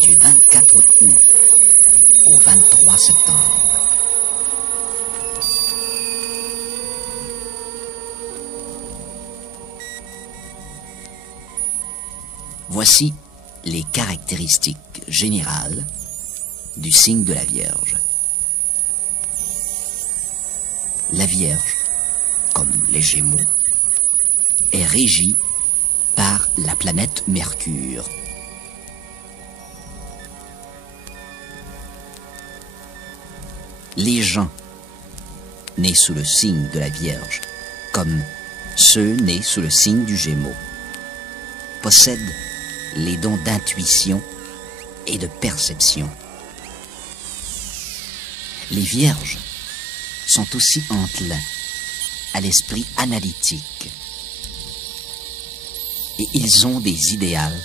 du 24 août au 23 septembre. Voici les caractéristiques générales du signe de la Vierge. La Vierge, comme les Gémeaux, est régie par la planète Mercure. Les gens nés sous le signe de la Vierge, comme ceux nés sous le signe du Gémeaux, possèdent les dons d'intuition et de perception. Les Vierges sont aussi enclins à l'esprit analytique et ils ont des idéals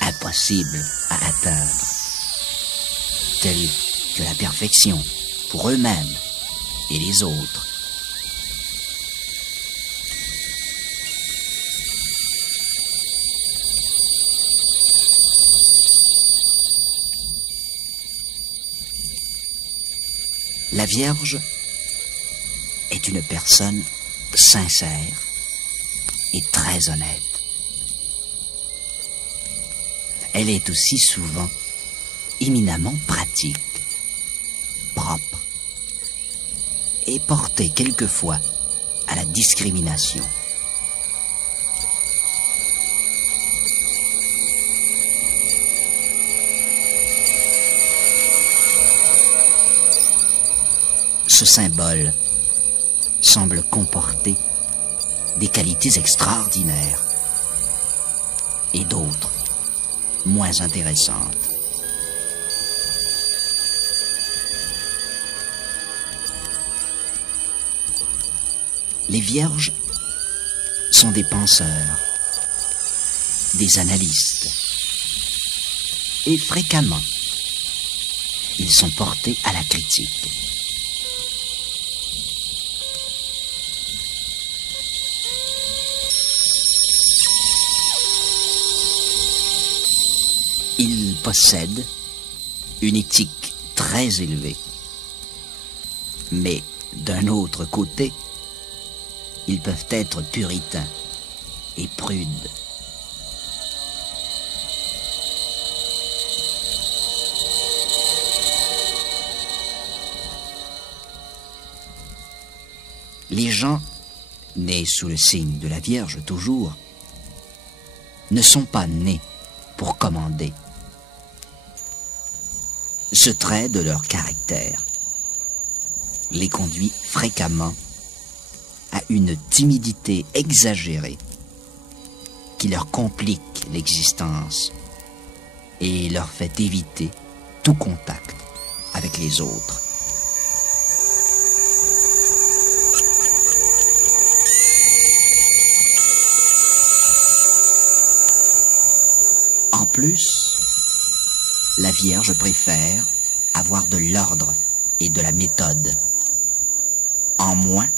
impossibles à atteindre, tels que la perfection pour eux-mêmes et les autres. La Vierge est une personne sincère et très honnête. Elle est aussi souvent éminemment pratique, propre et portée quelquefois à la discrimination. Ce symbole semble comporter des qualités extraordinaires et d'autres moins intéressantes. Les Vierges sont des penseurs, des analystes, et fréquemment, ils sont portés à la critique. Ils possèdent une éthique très élevée. Mais d'un autre côté, ils peuvent être puritains et prudes. Les gens nés sous le signe de la Vierge toujours ne sont pas nés pour commander. Ce trait de leur caractère les conduit fréquemment à une timidité exagérée qui leur complique l'existence et leur fait éviter tout contact avec les autres. En plus, la Vierge préfère avoir de l'ordre et de la méthode. En moins,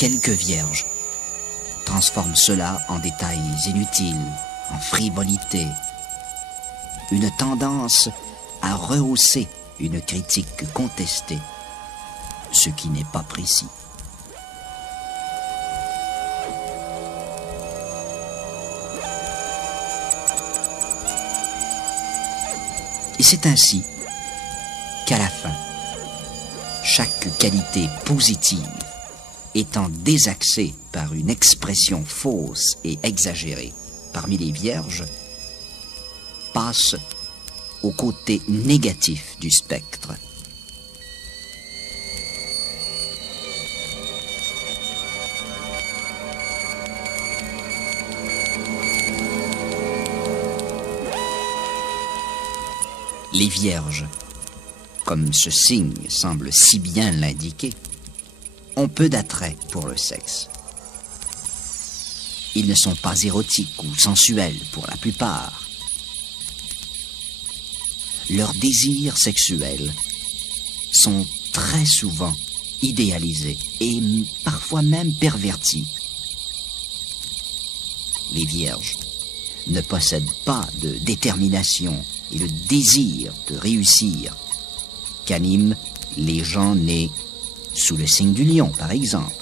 quelques Vierges transforment cela en détails inutiles, en frivolité. Une tendance à rehausser une critique contestée, ce qui n'est pas précis. Et c'est ainsi qu'à la fin, chaque qualité positive étant désaxée par une expression fausse et exagérée parmi les Vierges, passe au côté négatif du spectre. Les Vierges, comme ce signe semble si bien l'indiquer, ont peu d'attrait pour le sexe. Ils ne sont pas érotiques ou sensuels pour la plupart. Leurs désirs sexuels sont très souvent idéalisés et parfois même pervertis. Les Vierges ne possède pas de détermination et le désir de réussir qu'animent les gens nés sous le signe du lion, par exemple.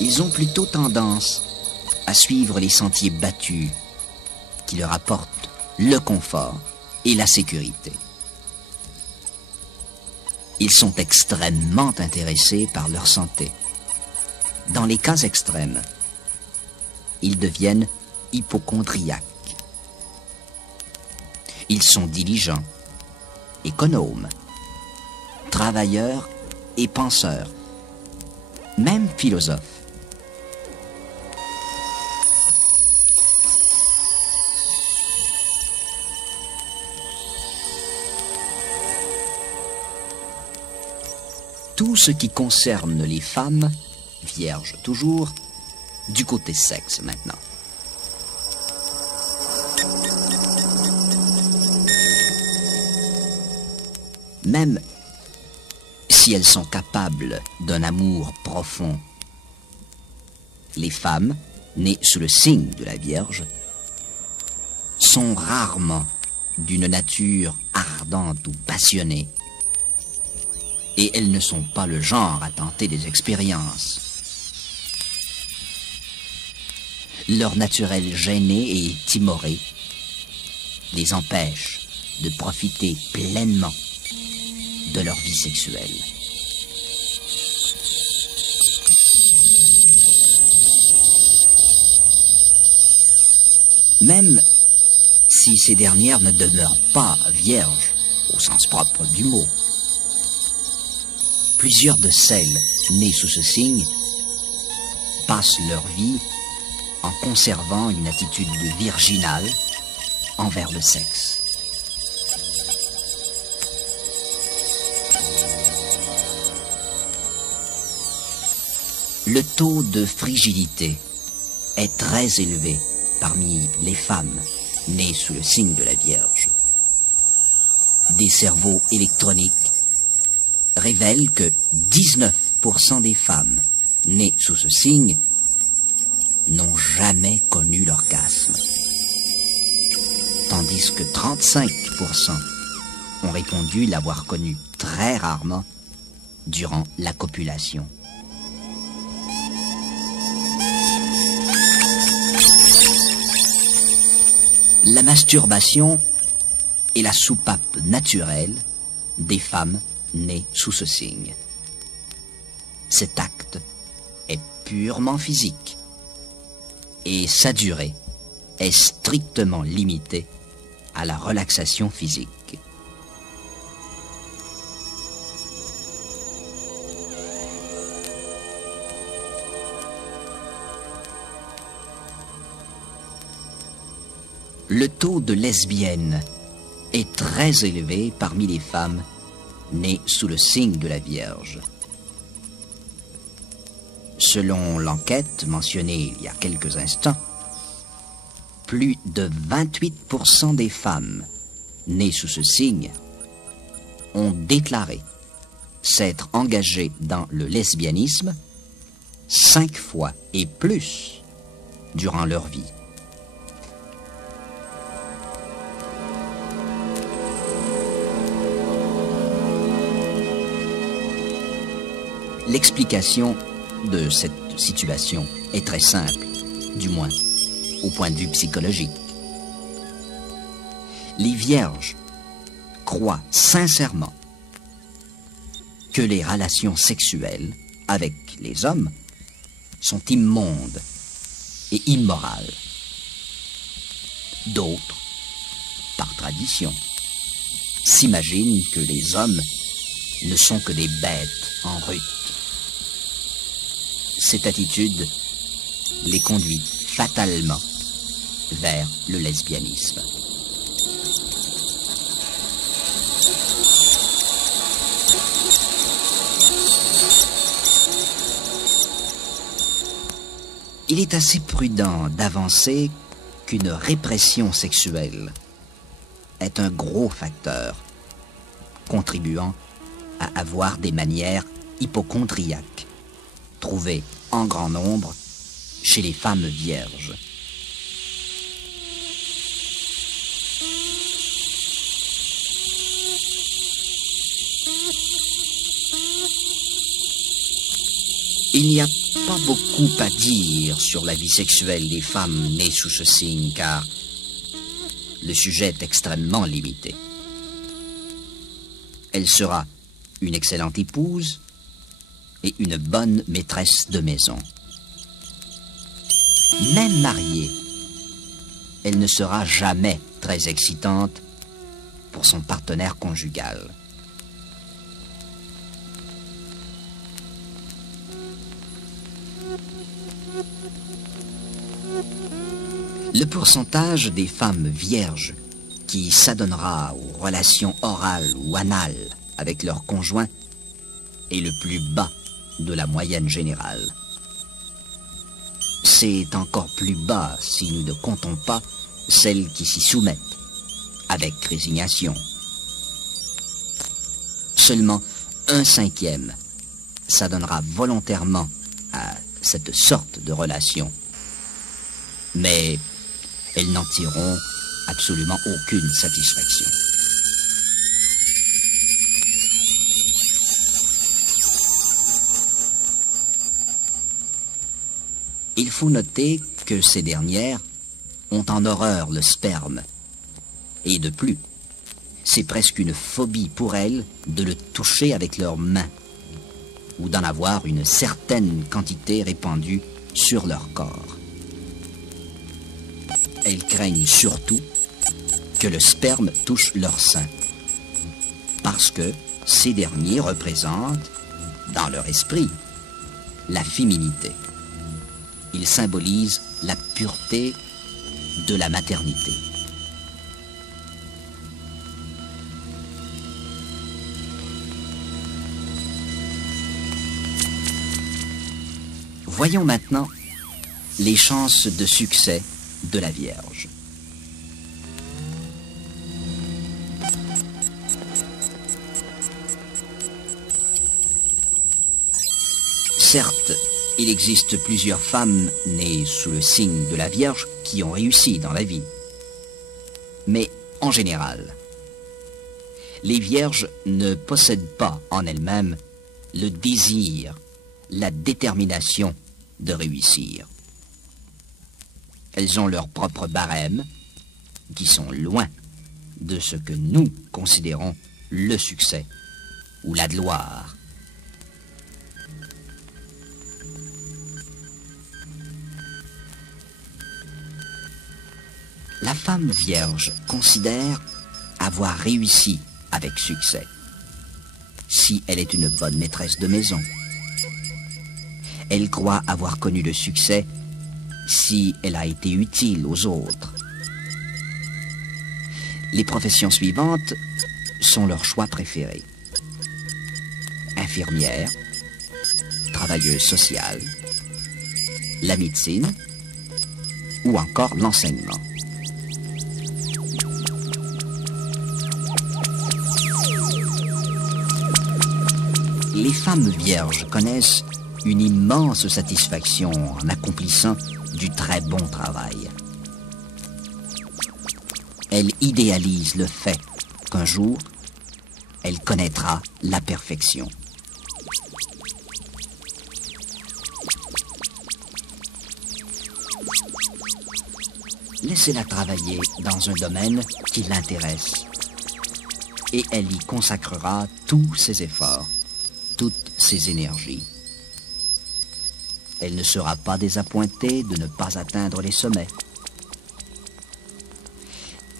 Ils ont plutôt tendance à suivre les sentiers battus qui leur apportent le confort et la sécurité. Ils sont extrêmement intéressés par leur santé. Dans les cas extrêmes, ils deviennent hypocondriaques. Ils sont diligents, économes, travailleurs et penseurs, même philosophes. Tout ce qui concerne les femmes, vierges toujours, du côté sexe maintenant. Même si elles sont capables d'un amour profond, les femmes, nées sous le signe de la Vierge, sont rarement d'une nature ardente ou passionnée, et elles ne sont pas le genre à tenter des expériences. Leur naturel gêné et timoré les empêche de profiter pleinement de leur vie sexuelle. Même si ces dernières ne demeurent pas vierges au sens propre du mot, plusieurs de celles nées sous ce signe passent leur vie en conservant une attitude virginale envers le sexe. Le taux de frigidité est très élevé parmi les femmes nées sous le signe de la Vierge. Des cerveaux électroniques révèlent que 19% des femmes nées sous ce signe n'ont jamais connu l'orgasme, tandis que 35% ont répondu l'avoir connu très rarement durant la copulation. La masturbation est la soupape naturelle des femmes nées sous ce signe. Cet acte est purement physique et sa durée est strictement limitée à la relaxation physique. Le taux de lesbiennes est très élevé parmi les femmes nées sous le signe de la Vierge. Selon l'enquête mentionnée il y a quelques instants, plus de 28% des femmes nées sous ce signe ont déclaré s'être engagées dans le lesbianisme 5 fois et plus durant leur vie. L'explication de cette situation est très simple, du moins au point de vue psychologique. Les vierges croient sincèrement que les relations sexuelles avec les hommes sont immondes et immorales. D'autres, par tradition, s'imaginent que les hommes ne sont que des bêtes en rut. Cette attitude les conduit fatalement vers le lesbianisme. Il est assez prudent d'avancer qu'une répression sexuelle est un gros facteur contribuant à avoir des manières hypocondriaques trouvée en grand nombre chez les femmes vierges. Il n'y a pas beaucoup à dire sur la vie sexuelle des femmes nées sous ce signe, car le sujet est extrêmement limité. Elle sera une excellente épouse et une bonne maîtresse de maison. Même mariée, elle ne sera jamais très excitante pour son partenaire conjugal. Le pourcentage des femmes vierges qui s'adonnera aux relations orales ou anales avec leur conjoint est le plus bas de la moyenne générale. C'est encore plus bas si nous ne comptons pas celles qui s'y soumettent avec résignation. Seulement 1/5 s'adonnera volontairement à cette sorte de relation. Mais elles n'en tireront absolument aucune satisfaction. Il faut noter que ces dernières ont en horreur le sperme. Et de plus, c'est presque une phobie pour elles de le toucher avec leurs mains ou d'en avoir une certaine quantité répandue sur leur corps. Elles craignent surtout que le sperme touche leur sein, parce que ces derniers représentent, dans leur esprit, la féminité. Ils symbolisent la pureté de la maternité. Voyons maintenant les chances de succès de la Vierge. Certes, il existe plusieurs femmes nées sous le signe de la Vierge qui ont réussi dans la vie. Mais en général, les Vierges ne possèdent pas en elles-mêmes le désir, la détermination de réussir. Elles ont leur propre barème, qui sont loin de ce que nous considérons le succès ou la gloire. La femme vierge considère avoir réussi avec succès, si elle est une bonne maîtresse de maison. Elle croit avoir connu le succès si elle a été utile aux autres. Les professions suivantes sont leurs choix préférés. Infirmière, travailleuse sociale, la médecine ou encore l'enseignement. Les femmes vierges connaissent une immense satisfaction en accomplissant du très bon travail. Elle idéalise le fait qu'un jour, elle connaîtra la perfection. Laissez-la travailler dans un domaine qui l'intéresse et elle y consacrera tous ses efforts, toutes ses énergies. Elle ne sera pas désappointée de ne pas atteindre les sommets.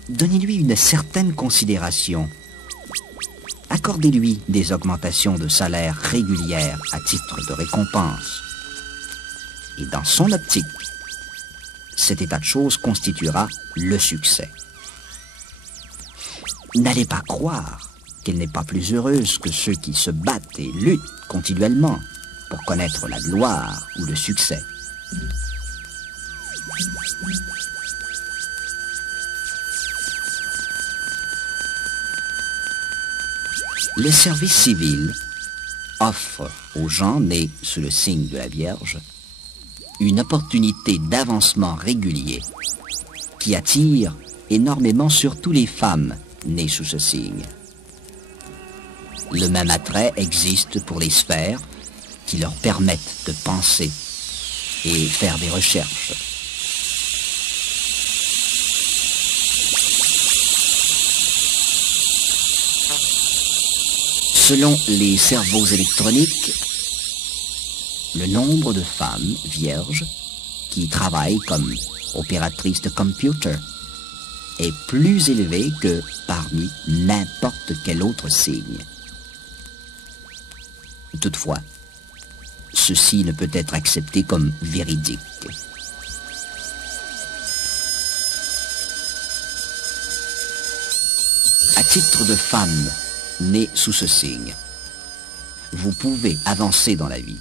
Donnez-lui une certaine considération. Accordez-lui des augmentations de salaire régulières à titre de récompense. Et dans son optique, cet état de choses constituera le succès. N'allez pas croire qu'elle n'est pas plus heureuse que ceux qui se battent et luttent continuellement pour connaître la gloire ou le succès. Le service civil offre aux gens nés sous le signe de la Vierge une opportunité d'avancement régulier qui attire énormément surtout les femmes nées sous ce signe. Le même attrait existe pour les sphères qui leur permettent de penser et faire des recherches. Selon les cerveaux électroniques, le nombre de femmes vierges qui travaillent comme opératrices de computer est plus élevé que parmi n'importe quel autre signe. Toutefois, ceci ne peut être accepté comme véridique. À titre de femme née sous ce signe, vous pouvez avancer dans la vie.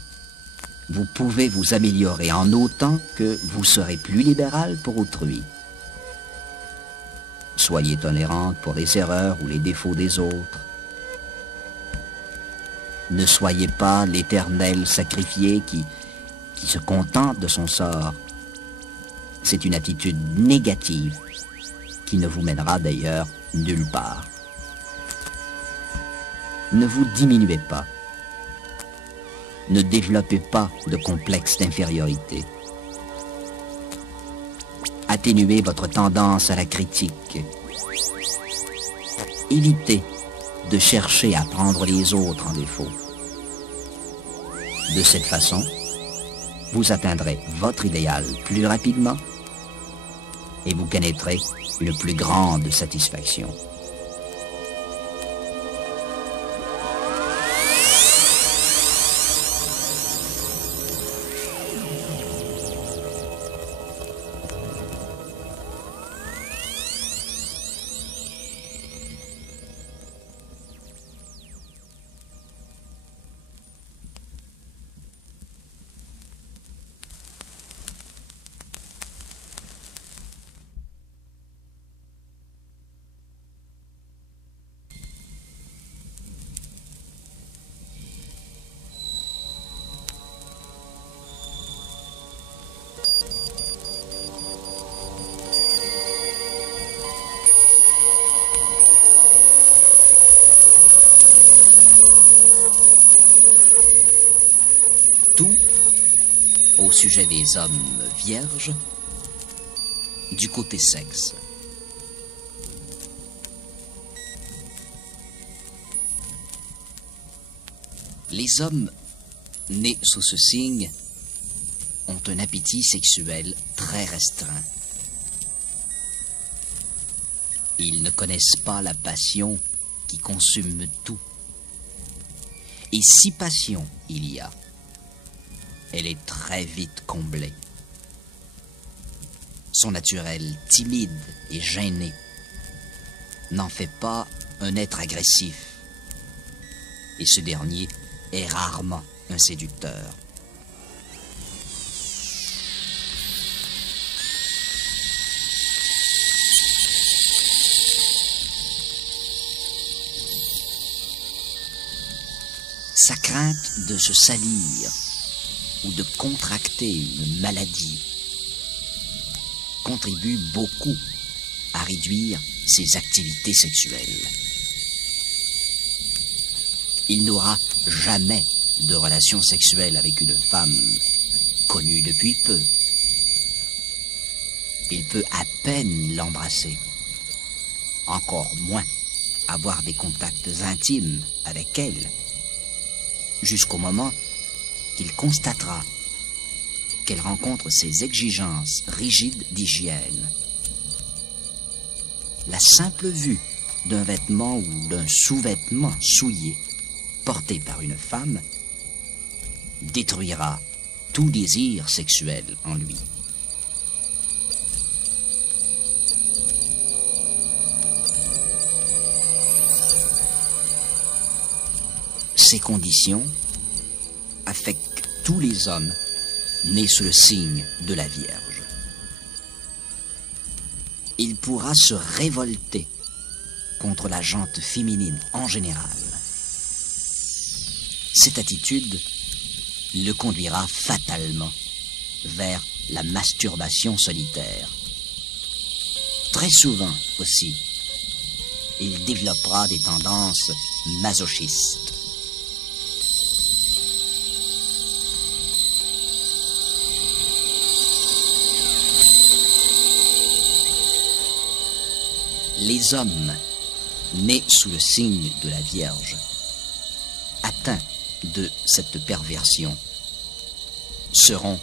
Vous pouvez vous améliorer en autant que vous serez plus libéral pour autrui. Soyez tolérante pour les erreurs ou les défauts des autres. Ne soyez pas l'éternel sacrifié qui se contente de son sort. C'est une attitude négative qui ne vous mènera d'ailleurs nulle part. Ne vous diminuez pas. Ne développez pas de complexe d'infériorité. Atténuez votre tendance à la critique. Évitez de chercher à prendre les autres en défaut. De cette façon, vous atteindrez votre idéal plus rapidement et vous connaîtrez une plus grande satisfaction. Tout au sujet des hommes vierges du côté sexe. Les hommes nés sous ce signe ont un appétit sexuel très restreint. Ils ne connaissent pas la passion qui consume tout. Et si passion il y a, elle est très vite comblée. Son naturel timide et gêné n'en fait pas un être agressif. Et ce dernier est rarement un séducteur. Sa crainte de se salir ou de contracter une maladie contribue beaucoup à réduire ses activités sexuelles. Il n'aura jamais de relation sexuelle avec une femme connue depuis peu. Il peut à peine l'embrasser, encore moins avoir des contacts intimes avec elle, jusqu'au moment qu'il constatera qu'elle rencontre ses exigences rigides d'hygiène. La simple vue d'un vêtement ou d'un sous-vêtement souillé porté par une femme détruira tout désir sexuel en lui. Ces conditions affectent tous les hommes nés sous le signe de la Vierge. Il pourra se révolter contre la gente féminine en général. Cette attitude le conduira fatalement vers la masturbation solitaire. Très souvent aussi, il développera des tendances masochistes. Les hommes nés sous le signe de la Vierge, atteints de cette perversion, seront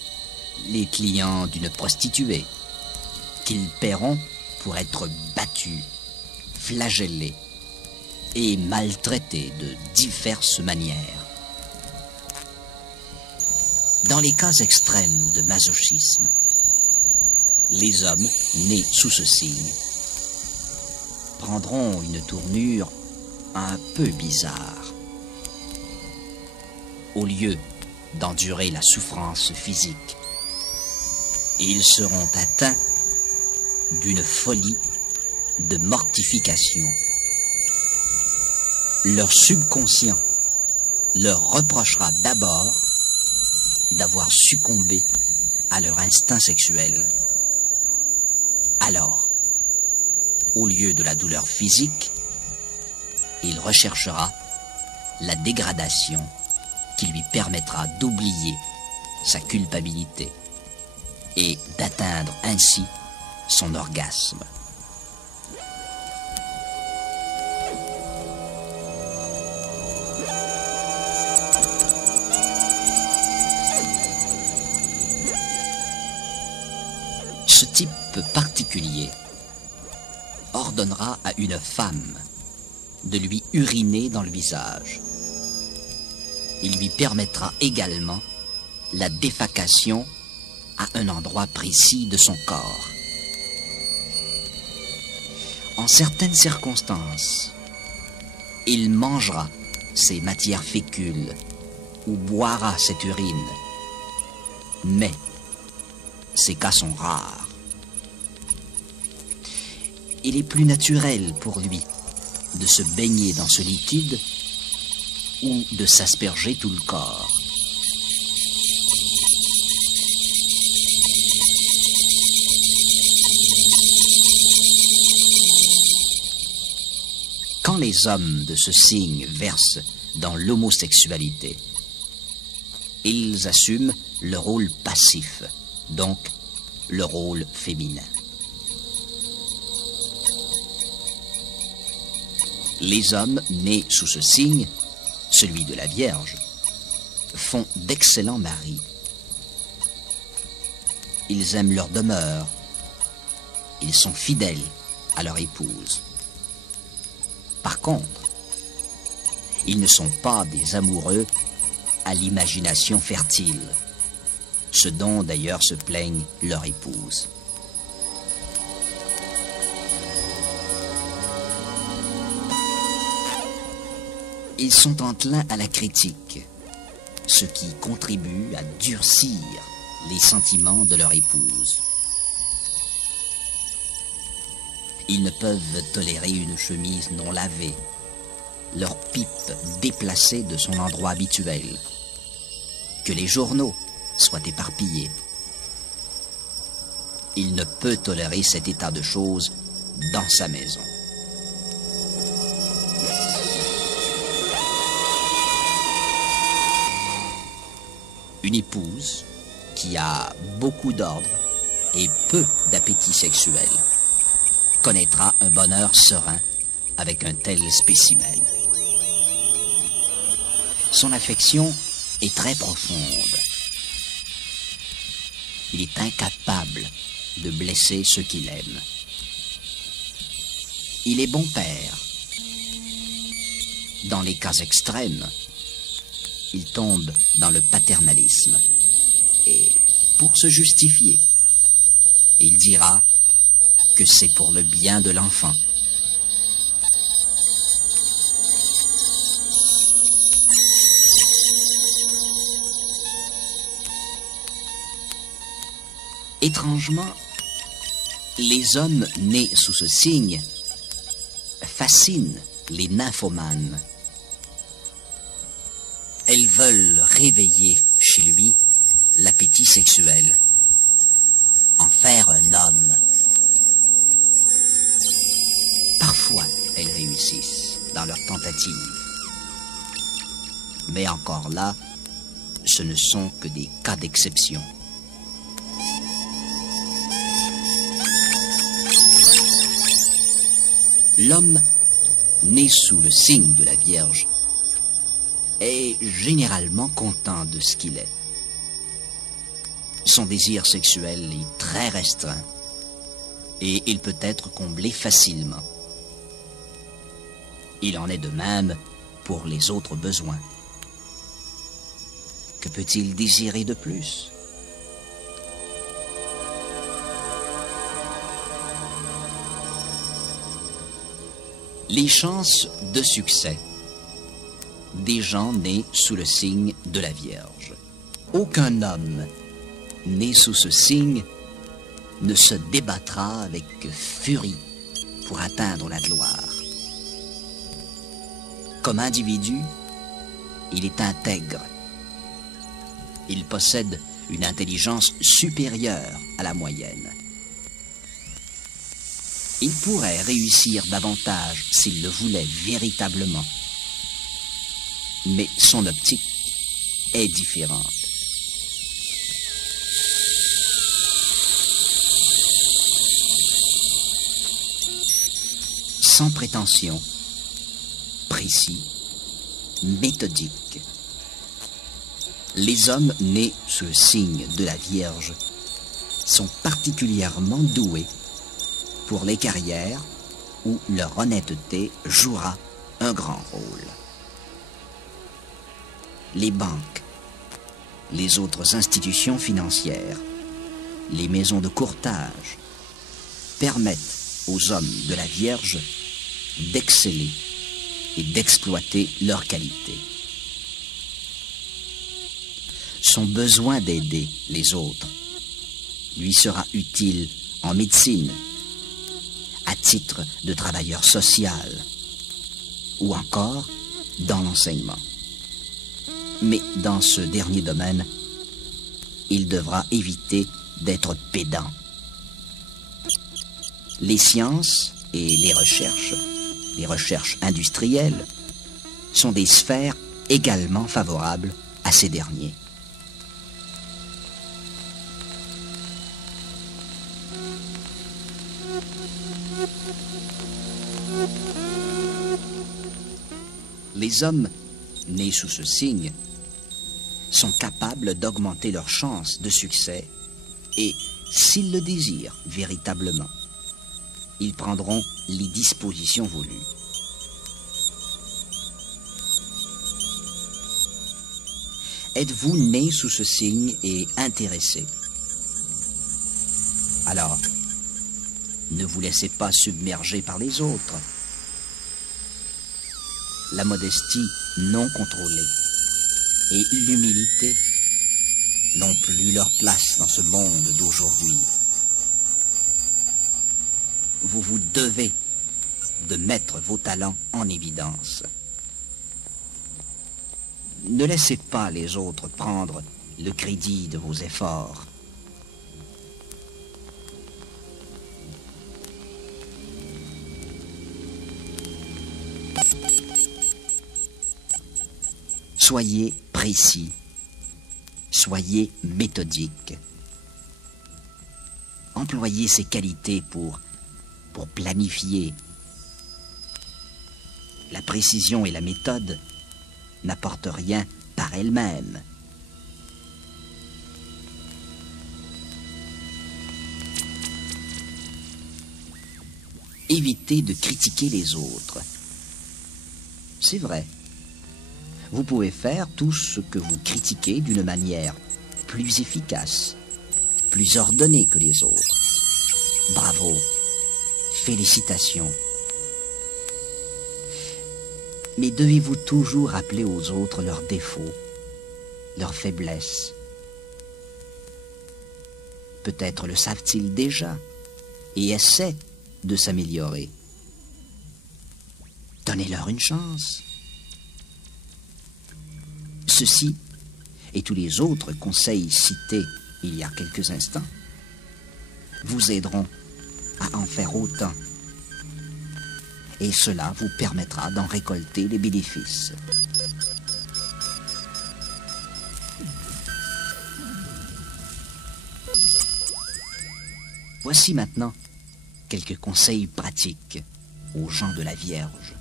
les clients d'une prostituée qu'ils paieront pour être battus, flagellés et maltraités de diverses manières. Dans les cas extrêmes de masochisme, les hommes nés sous ce signe prendront une tournure un peu bizarre. Au lieu d'endurer la souffrance physique, ils seront atteints d'une folie de mortification. Leur subconscient leur reprochera d'abord d'avoir succombé à leur instinct sexuel. Alors, au lieu de la douleur physique, il recherchera la dégradation qui lui permettra d'oublier sa culpabilité et d'atteindre ainsi son orgasme. Ce type particulier ordonnera à une femme de lui uriner dans le visage. Il lui permettra également la défécation à un endroit précis de son corps. En certaines circonstances, il mangera ces matières fécules ou boira cette urine, mais ces cas sont rares. Il est plus naturel pour lui de se baigner dans ce liquide ou de s'asperger tout le corps. Quand les hommes de ce signe versent dans l'homosexualité, ils assument le rôle passif, donc le rôle féminin. Les hommes nés sous ce signe, celui de la Vierge, font d'excellents maris. Ils aiment leur demeure. Ils sont fidèles à leur épouse. Par contre, ils ne sont pas des amoureux à l'imagination fertile, ce dont d'ailleurs se plaignent leur épouse. Ils sont enclins à la critique, ce qui contribue à durcir les sentiments de leur épouse. Ils ne peuvent tolérer une chemise non lavée, leur pipe déplacée de son endroit habituel, que les journaux soient éparpillés. Il ne peut tolérer cet état de choses dans sa maison. Une épouse qui a beaucoup d'ordre et peu d'appétit sexuel connaîtra un bonheur serein avec un tel spécimen. Son affection est très profonde. Il est incapable de blesser ceux qu'il aime. Il est bon père. Dans les cas extrêmes, il tombe dans le paternalisme. Et pour se justifier, il dira que c'est pour le bien de l'enfant. Étrangement, les hommes nés sous ce signe fascinent les nymphomanes. Elles veulent réveiller chez lui l'appétit sexuel, en faire un homme. Parfois, elles réussissent dans leur tentative. Mais encore là, ce ne sont que des cas d'exception. L'homme, né sous le signe de la Vierge, est généralement content de ce qu'il est. Son désir sexuel est très restreint et il peut être comblé facilement. Il en est de même pour les autres besoins. Que peut-il désirer de plus? Les chances de succès des gens nés sous le signe de la Vierge. Aucun homme né sous ce signe ne se débattra avec furie pour atteindre la gloire. Comme individu, il est intègre. Il possède une intelligence supérieure à la moyenne. Il pourrait réussir davantage s'il le voulait véritablement. Mais son optique est différente. Sans prétention, précis, méthodique. Les hommes nés sous le signe de la Vierge sont particulièrement doués pour les carrières où leur honnêteté jouera un grand rôle. Les banques, les autres institutions financières, les maisons de courtage permettent aux hommes de la Vierge d'exceller et d'exploiter leurs qualités. Son besoin d'aider les autres lui sera utile en médecine, à titre de travailleur social, ou encore dans l'enseignement. Mais dans ce dernier domaine, il devra éviter d'être pédant. Les sciences et les recherches industrielles, sont des sphères également favorables à ces derniers. Les hommes nés sous ce signe sont capables d'augmenter leurs chances de succès et, s'ils le désirent véritablement, ils prendront les dispositions voulues. Êtes-vous né sous ce signe et intéressé? Alors, ne vous laissez pas submerger par les autres. La modestie non contrôlée et l'humilité n'ont plus leur place dans ce monde d'aujourd'hui. Vous vous devez de mettre vos talents en évidence. Ne laissez pas les autres prendre le crédit de vos efforts. Soyez précis, soyez méthodique. Employez ces qualités pour planifier. La précision et la méthode n'apportent rien par elles-mêmes. Évitez de critiquer les autres. C'est vrai. Vous pouvez faire tout ce que vous critiquez d'une manière plus efficace, plus ordonnée que les autres. Bravo, félicitations. Mais devez-vous toujours rappeler aux autres leurs défauts, leurs faiblesses? Peut-être le savent-ils déjà et essaient de s'améliorer. Donnez-leur une chance. Ceci et tous les autres conseils cités il y a quelques instants vous aideront à en faire autant. Et cela vous permettra d'en récolter les bénéfices. Voici maintenant quelques conseils pratiques aux gens de la Vierge.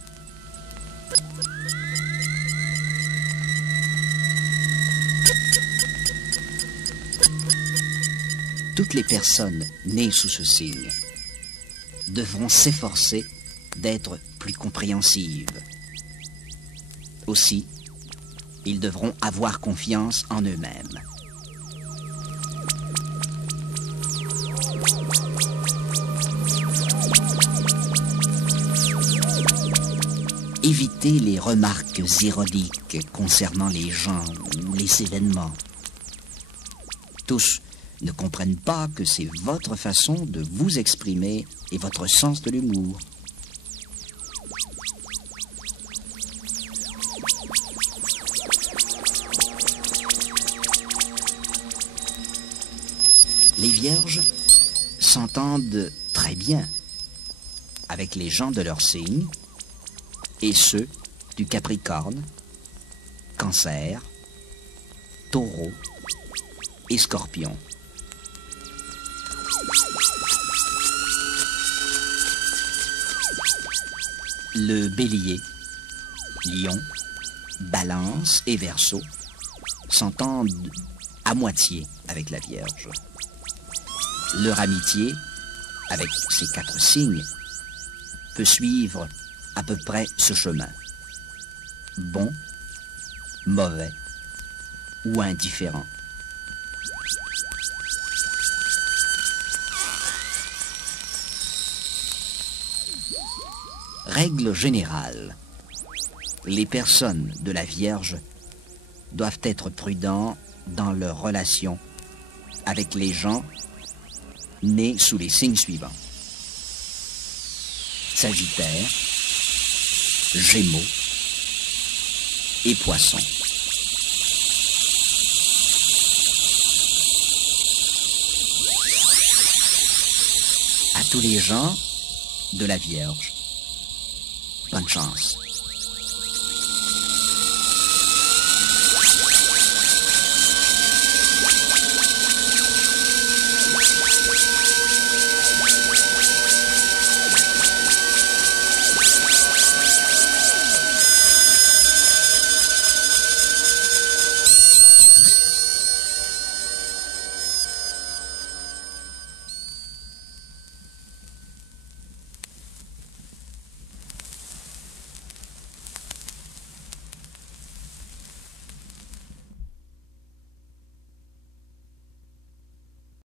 Toutes les personnes nées sous ce signe devront s'efforcer d'être plus compréhensives. Aussi, ils devront avoir confiance en eux-mêmes. Évitez les remarques ironiques concernant les gens ou les événements. Tous ne comprennent pas que c'est votre façon de vous exprimer et votre sens de l'humour. Les vierges s'entendent très bien avec les gens de leur signe et ceux du Capricorne, Cancer, Taureau et Scorpion. Le Bélier, Lion, Balance et Verseau s'entendent à moitié avec la Vierge. Leur amitié, avec ces 4 signes, peut suivre à peu près ce chemin. Bon, mauvais ou indifférent. Règle générale, les personnes de la Vierge doivent être prudents dans leurs relations avec les gens nés sous les signes suivants: Sagittaire, Gémeaux et Poissons. À tous les gens de la Vierge, bonne chance.